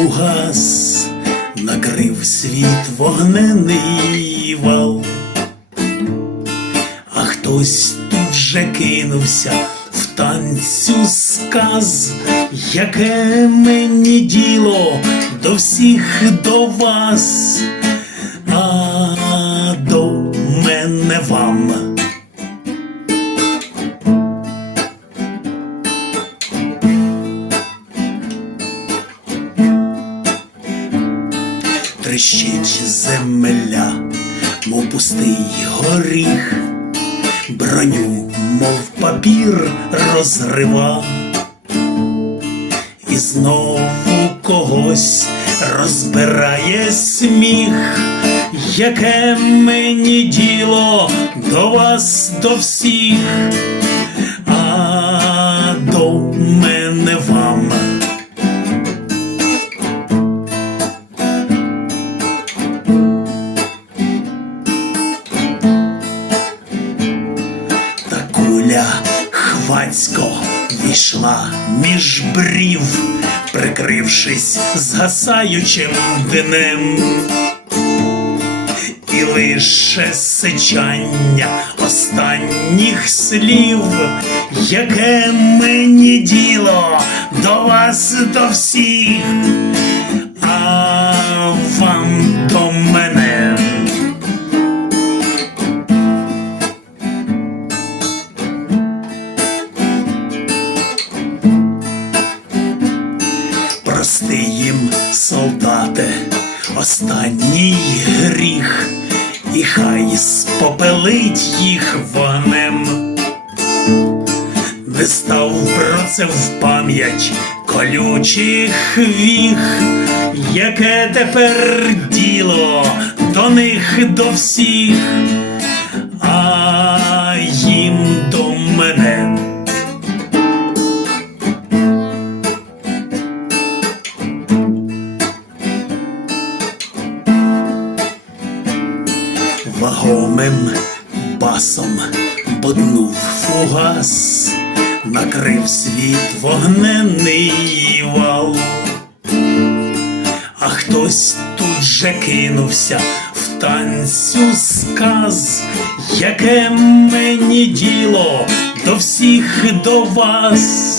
угас, накрив світ вогнений вал, а хтось тут же кинувся в танцю сказ, яке мені діло до всіх до вас, а до мене вам. Трещить земля, мов пустий горіх, броню, мов папір розрива, і знову когось розбирає сміх, яке мені діло до вас, до всіх, а до мене вам. Хвацько війшла між брів, прикрившись згасаючим днем. І лише сичання останніх слів, яке мені діло до вас до всіх, Прости їм, солдате, останній гріх, і хай спопелить їх вогнем. Не став про це в пам'ять колючих віх, яке тепер діло до них до всіх, Вагомим басом боднув фугас, накрив світ вогнений вал, а хтось тут же кинувся в танцю сказ, яке мені діло до всіх до вас,